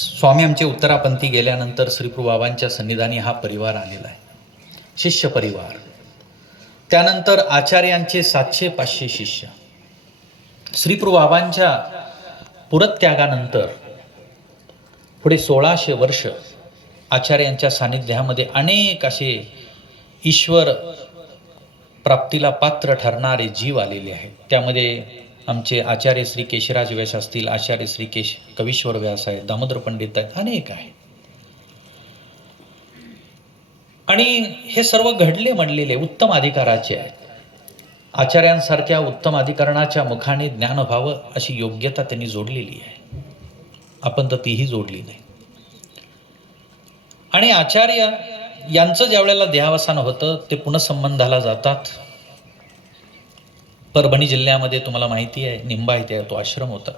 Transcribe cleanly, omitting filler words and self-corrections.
स्वामी आमचे उत्तरापंथी गेल्यानंतर श्रीप्रभू बाबांच्या सन्निधानी हा परिवार आलेला आहे, शिष्य परिवार. त्यानंतर आचार्यांचे 700-500 शिष्य. श्रीप्रभू बाबांच्या पुरत्यागानंतर पुढे 1600 वर्ष आचार्यांच्या सानिध्यामध्ये अनेक असे ईश्वर प्राप्तीला पात्र ठरणारे जीव आलेले आहेत. त्यामध्ये आमचे आचार्य श्री केशराज व्यास असतील, आचार्य श्री कवीश्वर व्यास आहेत, दामोदर पंडित आहेत, अनेक आहेत. आणि हे सर्व घडले म्हणलेले उत्तम अधिकाराचे आहेत. आचार्यांसारख्या उत्तम अधिकरणाच्या मुखाने ज्ञान व्हावं अशी योग्यता त्यांनी जोडलेली आहे. आपण तर तीही जोडली नाही. आणि आचार्य यांचं ज्या वेळेला देहावसान होतं ते पुनःसंबंधाला जातात. परभणी जिल्ह्यामध्ये तुम्हाला माहिती आहे, निंबा इथे तो आश्रम होता.